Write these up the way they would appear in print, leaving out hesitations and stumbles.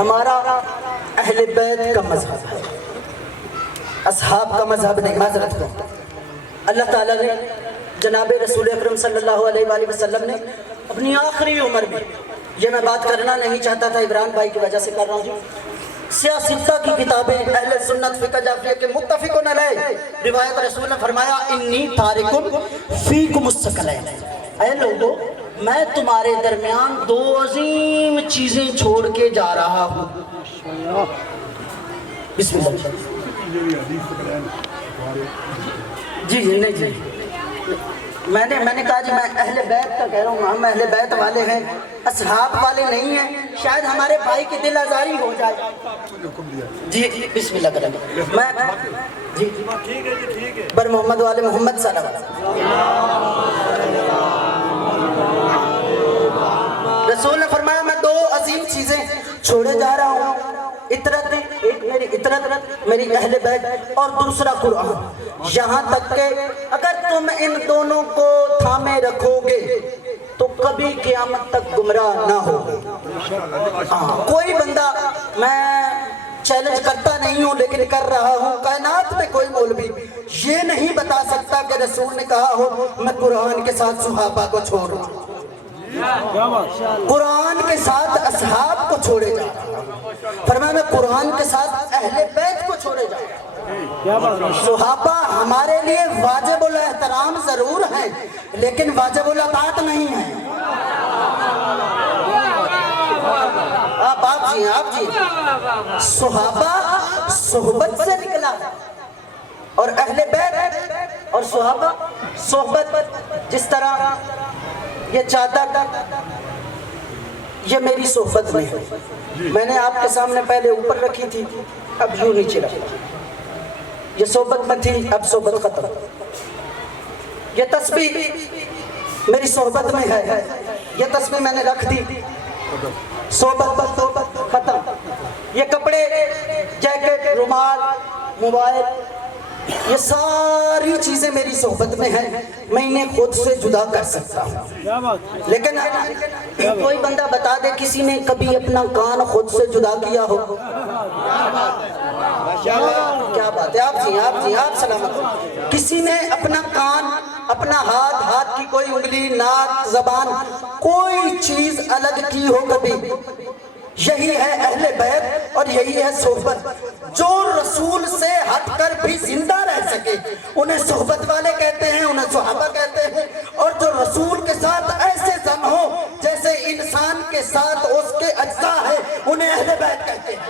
ہمارا اہل بیت کا مذہب ہے، اصحاب کا مذہب نہیں۔ معذرت کرتا ہوں، اللہ تعالیٰ نے جناب رسول اکرم صلی اللہ علیہ وآلہ وسلم نے اپنی آخری عمر میں، یہ میں بات کرنا نہیں چاہتا تھا، عمران بھائی کی وجہ سے کر رہا ہوں، سیاستہ کی کتابیں اہل سنت فقہ جعفریہ کے متفقون علیہ روایت رسول نے فرمایا انی تارکن فیکم الثقلین، اے لوگو میں تمہارے درمیان دو عظیم چیزیں چھوڑ کے جا رہا ہوں۔ بسم اللہ۔ جی جی نہیں جی میں نے کہا جی میں اہل بیت کا کہہ رہا ہوں، ہم اہل بیت والے ہیں، اصحاب والے نہیں ہیں، شاید ہمارے بھائی کی دل آزاری ہو جائے۔ جی بسم اللہ کریں میں جی بر محمد والے محمد صلی اللہ علیہ وسلم۔ رسول نے فرمایا میں دو عظیم چیزیں چھوڑے جا رہا ہوں، اطرت، ایک میری اطرت میری اہل بیت، اور دوسرا قرآن، یہاں تک کہ اگر تم ان دونوں کو تھامے رکھو گے تو کبھی قیامت تک گمراہ نہ ہوگے۔ کوئی بندہ، میں چیلنج کرتا نہیں ہوں لیکن کر رہا ہوں، کائنات میں کوئی مولوی یہ نہیں بتا سکتا کہ رسول نے کہا ہو میں قرآن کے ساتھ صحابہ کو چھوڑ رہا ہوں، قرآن کے ساتھ اصحاب کو چھوڑے جا رہا ہوں، فرمایا میں قرآن کے ساتھ اہل بیت کو چھوڑے جا رہا ہوں۔ صحابہ ہمارے لیے واجب الاحترام ضرور ہیں لیکن واجب الاطاعت نہیں ہیں۔ آپ جی صحابہ صحبت سے نکلا اور اہل بیت اور صحابہ صحبت، جس طرح یہ چادر یہ میری صحبت میں ہے، میں نے آپ کے سامنے پہلے اوپر رکھی تھی، اب یوں نیچے رکھی، یہ صحبت میں تھی، اب صحبت ختم۔ یہ تسبیح میری صحبت میں ہے، یہ تسبیح میں نے رکھ دی، صحبت ختم۔ یہ کپڑے، جیکٹ، رومال، موبائل، یہ ساری چیزیں میری صحبت میں ہیں، میں انہیں خود سے جدا کر سکتا ہوں، لیکن کوئی بندہ بتا دے کسی نے کبھی اپنا کان خود سے جدا کیا ہو؟ کیا بات ہے، آپ سلامت۔ کسی نے اپنا کان، اپنا ہاتھ کی کوئی انگلی، ناک، زبان، کوئی چیز الگ کی ہو کبھی؟ یہی ہے اہل بیت اور یہی ہے صحبت۔ جو رسول سے ہٹ کر بھی زندہ رہ سکے انہیں صحبت والے کہتے ہیں، انہیں صحابہ کہتے ہیں، اور جو رسول کے ساتھ ایسے ضم ہو جیسے انسان کے ساتھ اس کے اجزاء ہے انہیں اہل بیت کہتے ہیں۔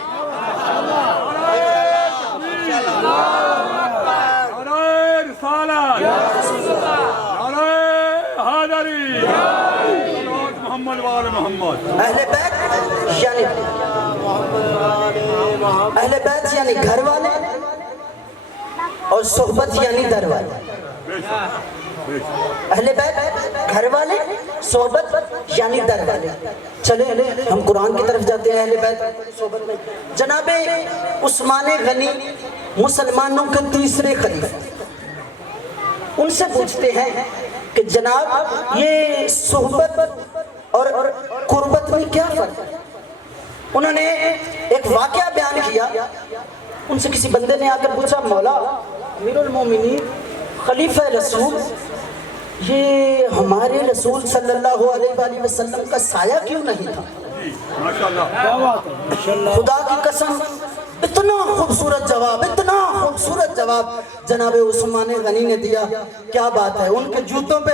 اہل بیت یعنی گھر والے اور صحبت یعنی در والے۔ اہل بیت گھر والے، صحبت یعنی در والے۔ چلے ہم قرآن کی طرف جاتے ہیں۔ اہل بیت صحبت میں جناب عثمان غنی مسلمانوں کے تیسرے خلیفہ، ان سے پوچھتے ہیں کہ جناب یہ صحبت اور قربت میں کیا فرق ہے؟ انہوں نے ایک واقعہ بیان کیا، ان سے کسی بندے نے آ کر پوچھا مولا امیر المومنین خلیفہ رسول، یہ ہمارے رسول صلی اللہ علیہ وآلہ وسلم کا سایہ کیوں نہیں تھا؟ خدا کی قسم اتنا خوبصورت جواب جناب عثمان غنی نے دیا، کیا بات ہے، ان کے جوتوں پہ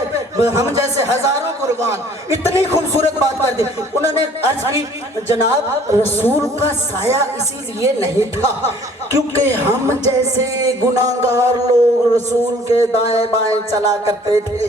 ہم جیسے ہزاروں قربان، اتنی خوبصورت بات کر دی۔ انہوں نے عرض کی جناب رسول کا سایہ اسی لیے نہیں تھا کیونکہ ہم جیسے گناہگار لوگ رسول کے دائیں بائیں چلا کرتے تھے۔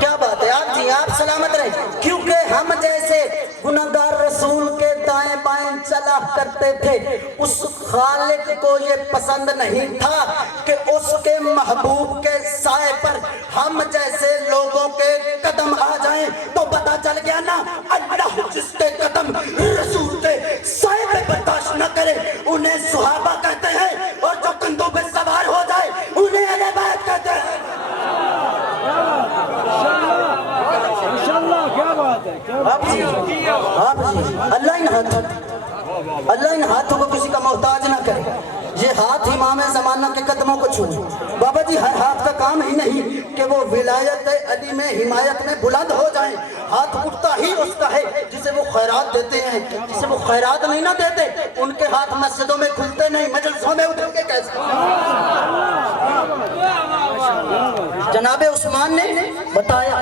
کیا بات ہے، آپ سلامت رہیں، کیونکہ ہم جیسے گناہگار رسول کے دائیں بائیں چلا کرتے تھے۔ اس خالق کو یہ پسند نہیں تھا کہ اس کے محبوب کے سائے پر ہم جیسے لوگوں کے قدم آ جائیں، تو پتہ چل گیا نا اللہ جس کے قدم رسول کے سائے پہ برداشت نہ کرے انہیں صحابہ کہتے ہیں، اور جو کندھوں پہ سوار ہو جائے انہیں اہل بیت کہتے ہیں۔ انشاءاللہ کیا بات ہے، آپ جی اللہ ان ہاتھوں کو کسی کا محتاج نہ کرے. یہ ہاتھ امام زمانہ کے قدموں کو چھوئے. بابا جی ہر ہاتھ کا کام ہی نہیں کہ وہ ولایت علی میں حمایت میں بلند ہو جائیں. ہاتھ اٹھتا ہی اس کا ہے جسے وہ خیرات دیتے ہیں. جسے وہ خیرات نہیں نہ دیتے ان کے ہاتھ مسجدوں میں کھلتے نہیں, مجلسوں میں اٹھیں گے کیسے. جناب عثمان نے بتایا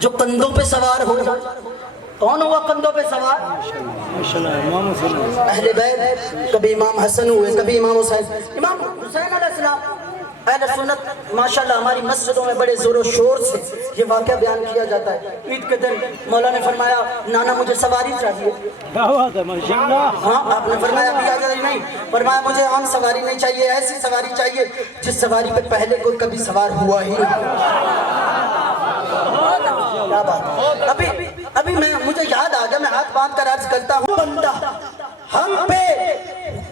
جو کندھوں پہ سوار ہو. کون ہوا کندھوں پہ سوار؟ اہل بیت. کبھی امام حسن ہوئے, کبھی امام حسین. امام حسین علیہ السلام اہل سنت ماشاءاللہ ہماری مسجدوں میں بڑے زور و شور سے یہ واقعہ بیان کیا جاتا ہے. عید کے دن مولا نے فرمایا نانا مجھے سواری چاہیے. ہاں آپ نے فرمایا بھی آجا نہیں, فرمایا مجھے عام سواری نہیں چاہیے, ایسی سواری چاہیے جس سواری پہ پہلے کوئی کبھی سوار ہوا ہی نہیں. کیا بات ہے. ابھی مجھے یاد آ گیا, میں ہاتھ باندھ کر عرض کرتا ہوں. بندہ ہم پہ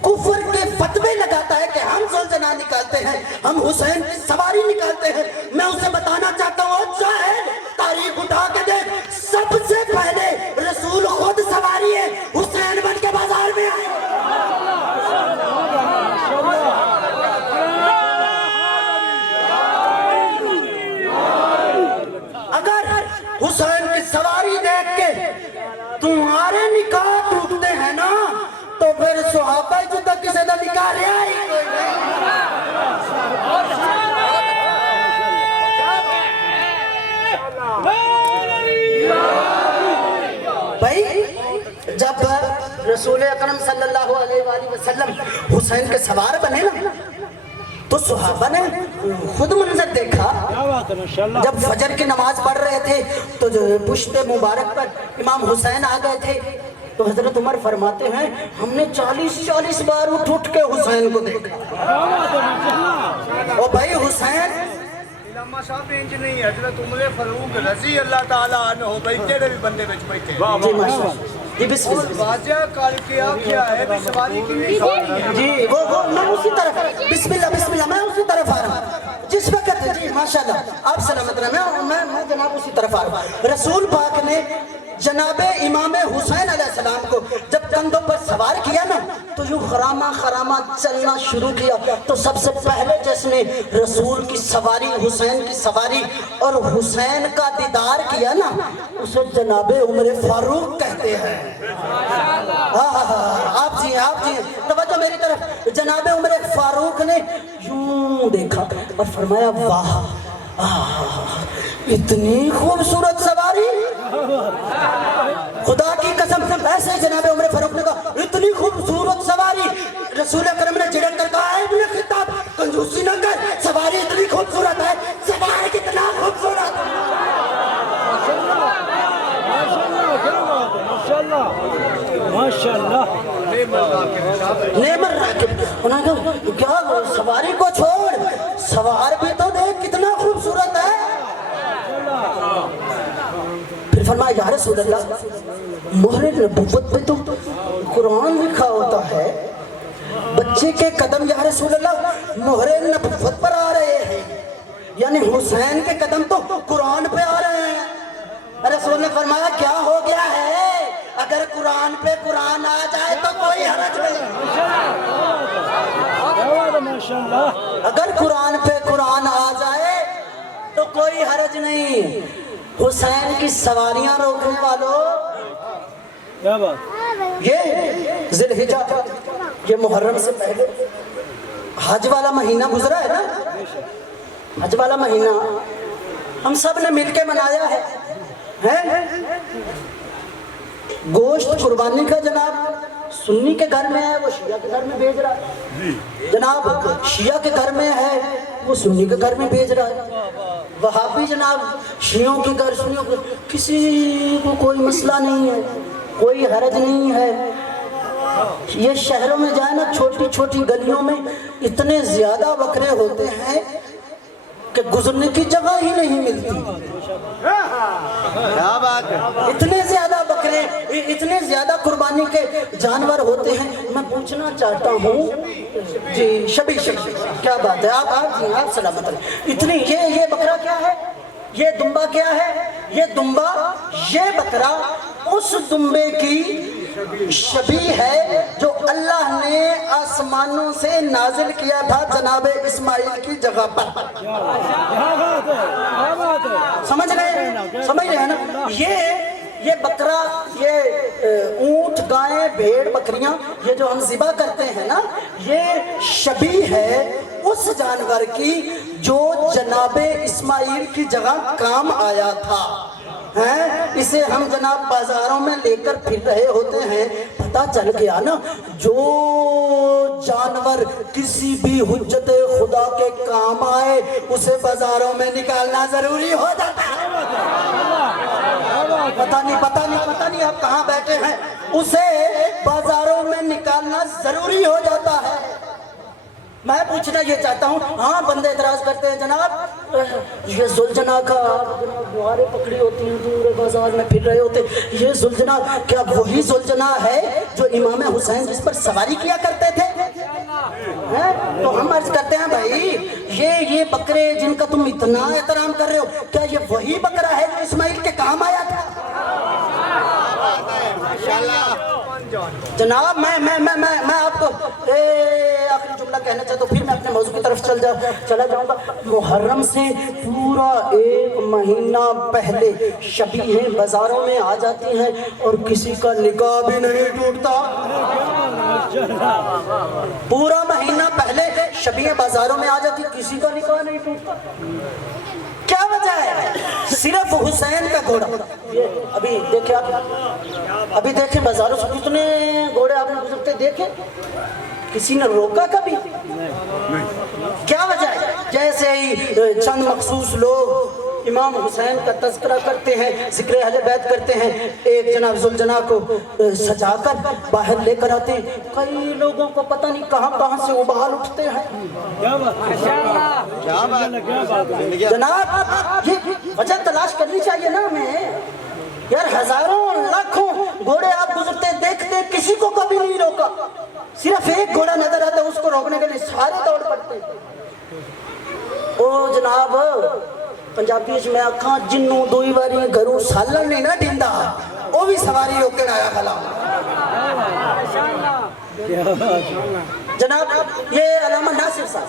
کفر کے فتوے لگاتا ہے کہ ہم زلزلہ نکالتے ہیں, ہم حسین کی سواری نکالتے ہیں. میں اسے بتانا چاہتا ہوں جاہل تاریخ اٹھا کے دیکھ, سب سے پہلے رسول خود سواری ہے, حسین بن کے بازار میں آئے. اگر حسین کی سواری دیکھ کے تمہارے نکاح ٹوٹتے ہیں نا تو پھر صحابہ جو تک کسی دا نکاح رہا ہی کوئی نہیں. بھائی جب رسول اکرم صلی اللہ علیہ وآلہ وسلم حسین کے سوار بنے نا تو صحابہ نے خود منظر دیکھا. جب فجر کی نماز پڑھ رہے تھے تو جو پشت مبارک پر امام حسین آ گئے تھے تو حضرت عمر فرماتے ہیں ہم نے 40 بار اٹھ کے حسین کو دیکھا. اور بھائی حسین علامہ صاحب انج نہیں, حضرت عمر فاروق رضی اللہ تعالیٰ عنہ بیٹھے بھی بندے بچ بیٹھے. جی ماشاءاللہ جی بسم اللہ. واضح کر کے کیا ہے بھی سواری کی نہیں سواری ہے. جی وہ میں اسی طرف بسم اللہ میں اسی طرف آ رہا ہوں جس وقت. جی ماشاءاللہ آپ سلامت رہے. میں جناب اسی طرف آ رہا ہوں. رسول پاک نے جناب امام حسین علیہ السلام کو جب کندھوں پر سوار کیا نا تو یوں خرامہ چلنا شروع کیا. تو سب سے پہلے جس نے رسول کی سواری, حسین کی سواری اور حسین کا دیدار کیا نا اسے جناب عمر فاروق کہتے ہیں. آپ جی توجہ میری طرف. جناب عمر فاروق نے یوں دیکھا اور فرمایا واہ اتنی خوبصورت سواری, خدا کی قسم. ایسے جناب عمر فاروق نے کہا اتنی خوبصورت سواری. رسول اکرم نے جھڑک کر کہا اے ابن خطاب کنجوسی نہ کر, سواری اتنی خوبصورت ہے, سوار کتنا خوبصورت. ماشاءاللہ نعم الراکب. انہوں نے کہا کیا سواری کو چھوڑ, سوار بھی تو دیکھ کتنا خوبصورت ہے. پھر فرمایا یا رسول اللہ مہر نبوت پہ تو قرآن لکھا ہوتا ہے, بچے کے قدم یا رسول اللہ مہر نبوت پر آ رہے ہیں, یعنی حسین کے قدم تو قرآن پہ آ رہے ہیں. رسول نے فرمایا کیا ہو گیا ہے, اگر قرآن پہ قرآن آ جائے تو کوئی حرج نہیں. اگر قرآن پہ قرآن آ جائے تو کوئی حرج نہیں. حسین کی سواریاں روکنے والوں, یہ ذی الحجہ, یہ محرم سے پہلے حج والا مہینہ گزرا ہے نا. حج والا مہینہ ہم سب نے مل کے منایا ہے. گوشت قربانی کا جناب سنی کے گھر میں ہے, وہ شیعہ کے گھر میں بھیج رہا ہے. جناب شیعہ کے گھر میں ہے, وہ سنی کے گھر میں بھیج رہا ہے. وہابی جناب شیعوں کے گھر, سنیوں کے, کسی کو کوئی مسئلہ نہیں ہے, کوئی حرج نہیں ہے. یہ شہروں میں جائے نا چھوٹی چھوٹی گلیوں میں اتنے زیادہ بکرے ہوتے ہیں کہ گزرنے کی جگہ ہی نہیں ملتی. کیا بات ہے, اتنے زیادہ بکرے, اتنے زیادہ قربانی کے جانور ہوتے ہیں. میں پوچھنا چاہتا ہوں جی شبی کیا بات ہے, آپ سلامت رہیں. اتنی یہ بکرا کیا ہے, یہ دمبا کیا ہے؟ یہ دمبا، یہ بکرا اس دمبے کی شبیہ ہے جو اللہ نے آسمانوں سے نازل کیا تھا جناب اسماعیل کی جگہ پر۔ سمجھ رہے ہیں نا؟ یہ بکرا، یہ اونٹ، گائیں، بھیڑ، بکریاں، یہ جو ہم ذبح کرتے ہیں نا، یہ شبیہ ہے اس جانور کی جو جناب اسماعیل کی جگہ کام آیا تھا۔ اسے ہم جناب بازاروں میں لے کر پھر رہے ہوتے ہیں، پتہ چل گیا نا جو جانور کسی بھی حجت خدا کے کام آئے اسے بازاروں میں نکالنا ضروری ہو جاتا ہے۔ پتہ نہیں آپ کہاں بیٹھے ہیں، اسے بازاروں میں نکالنا ضروری ہو جاتا ہے۔ میں پوچھنا یہ چاہتا ہوں، ہاں بندے اعتراض کرتے ہیں جناب یہ ذوالجناح کا بہاریں پکڑی ہوتی ہیں پورے بازار میں پھر رہے ہوتے، یہ ذوالجناح کیا وہی ذوالجناح ہے جو امام حسین جس پر سواری کیا کرتے تھے؟ تو ہم عرض کرتے ہیں بھائی یہ بکرے جن کا تم اتنا احترام کر رہے ہو، کیا یہ وہی بکرا ہے جو اسماعیل کے کام آیا تھا؟ جناب میں آپ کو آخری جملہ کہنا چاہتا ہوں، پھر میں اپنے موضوع کی طرف چلا جاؤں گا۔ محرم سے پورا 1 مہینہ پہلے شبیہیں بازاروں میں آ جاتی ہیں اور کسی کا نکاح بھی نہیں ٹوٹتا۔ پورا مہینہ پہلے شبیہیں بازاروں میں آ جاتی، کسی کا نکاح نہیں ٹوٹتا۔ کیا وجہ ہے؟ صرف حسین کا گھوڑا۔ ابھی دیکھیں بازاروں سے کتنے گھوڑے آپ نے گزرتے دیکھیں، کسی نے روکا کبھی؟ کیا وجہ ہے؟ جیسے ہی چند مخصوص لوگ امام حسین کا تذکرہ کرتے ہیں، ذکر اہل بیت کرتے ہیں، ایک جناب ذوالجناح کو سجا کر باہر لے کر آتے ہیں، کئی لوگوں کو پتہ نہیں کہاں سے ابال اٹھتے ہیں۔ جناب یہ وجہ تلاش کرنی چاہیے نا ہمیں یار، ہزاروں لاکھوں گھوڑے آپ گزرتے دیکھتے، کسی کو کبھی نہیں روکا، صرف ایک گھوڑا نظر آتا ہے، اس کو روکنے کے لیے سارے دوڑ پڑتے۔ او جناب پنجابی میں آکھاں جنوں دوئی واری گھروں سالن نہیں نہ ڈیندا وہ بھی سواری روک کے آیا کھلا۔ جناب یہ علامہ ناصر صاحب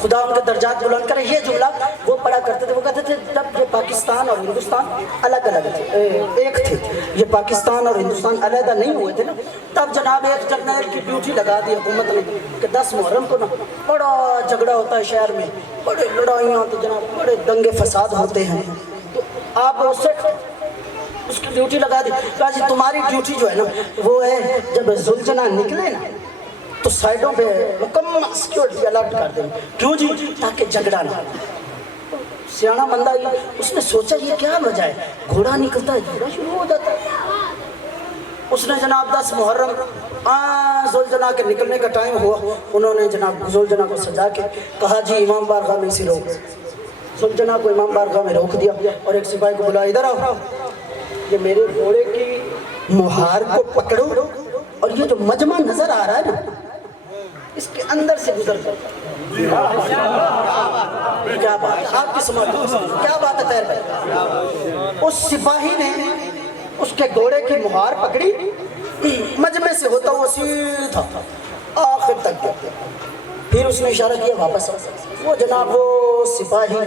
خدا ان کے درجات بلند کرے، یہ جملہ وہ پڑھا کرتے تھے، وہ کہتے تھے جب یہ پاکستان اور ہندوستان الگ الگ تھے، ایک تھے، یہ پاکستان اور ہندوستان علیحدہ نہیں ہوئے تھے نا، تب جناب ایک جرنیل کی ڈیوٹی لگا دی حکومت نے کہ 10 محرم کو نا بڑا جھگڑا ہوتا ہے شہر میں، بڑے لڑائیاں ہوتی جناب، بڑے دنگے فساد ہوتے ہیں، تو آپ اس کی ڈیوٹی لگا دی، کہا جی تمہاری ڈیوٹی جو ہے نا وہ ہے جب ذوالجناح نکلے نا تو سائڈوں پہ مکمل سیکیورٹی الرٹ کر دیں۔ کیوں جی؟ تاکہ جھگڑا نہ۔ سیانا بندہ اس نے سوچا یہ کیا وجہ ہے، گھوڑا نکلتا ہے جھگڑا شروع ہو جاتا ہے۔ اس نے جناب 10 محرم ذوالجناح کے نکلنے کا ٹائم ہوا، انہوں نے جناب ذوالجناح کو سجا کے کہا جی امام بارگاہ میں اسے روک۔ ذوالجناح کو امام بارگاہ میں روک دیا اور ایک سپاہی کو بلا، ادھر آؤ، یہ میرے گھوڑے کی مہار کو پکڑو اور یہ جو مجمع نظر آ رہا ہے نا اس کے اندر سے گزر کر۔ کیا بات ہے آپ کی سمجھ، کیا بات ہے طاہر بھائی؟ اس سپاہی نے اس کے گھوڑے کی مہار پکڑی، مجمع سے ہوتا ہوا سیدھا آخر تک گیا، پھر اس نے اشارہ کیا واپس آ۔ وہ جناب وہ سپاہی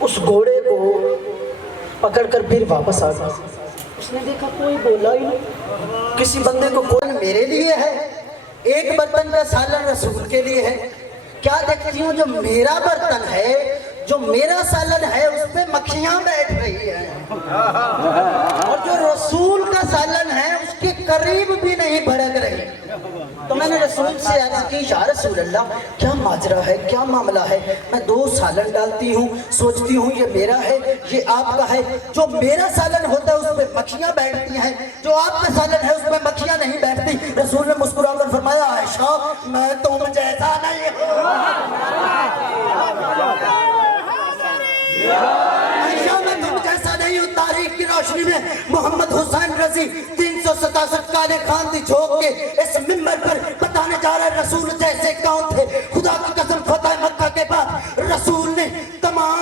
اس گھوڑے کو پکڑ کر پھر واپس آ گیا، اس نے دیکھا کوئی بولا ہی نہیں، کسی بندے کو کوئی میرے لیے ہے، ایک برتن کا سالن رسول کے لیے ہے، کیا دیکھتی ہوں جو میرا برتن ہے، جو میرا سالن ہے اس پہ مکھیاں بیٹھ رہی ہیں، اور جو رسول کا سالن ہے اس کے قریب بھی نہیں بھڑک رہی۔ تو میں نے رسول سے عرض کی یا رسول اللہ کیا ماجرا ہے، کیا معاملہ ہے؟ میں 2 سالن ڈالتی ہوں، سوچتی ہوں یہ میرا ہے یہ آپ کا ہے، جو میرا سالن ہوتا ہے اس پہ مکھیاں بیٹھتی ہیں، جو آپ کا سالن ہے اس پہ مکھیاں نہیں بیٹھتی۔ رسول نے مسکرا کر فرمایا عائشہ میں تم جیسا نہیں ہوں، عائشہ میں تم جیسا نہیں ہوں۔ تاریخ کی روشنی میں محمد حسین رضی 367 کالے خان دی جھوک کے اس ممبر پر بتانے جا رہے رسول جیسے کون تھے۔ خدا کی قسم فتح مکہ کے بعد رسول نے تمام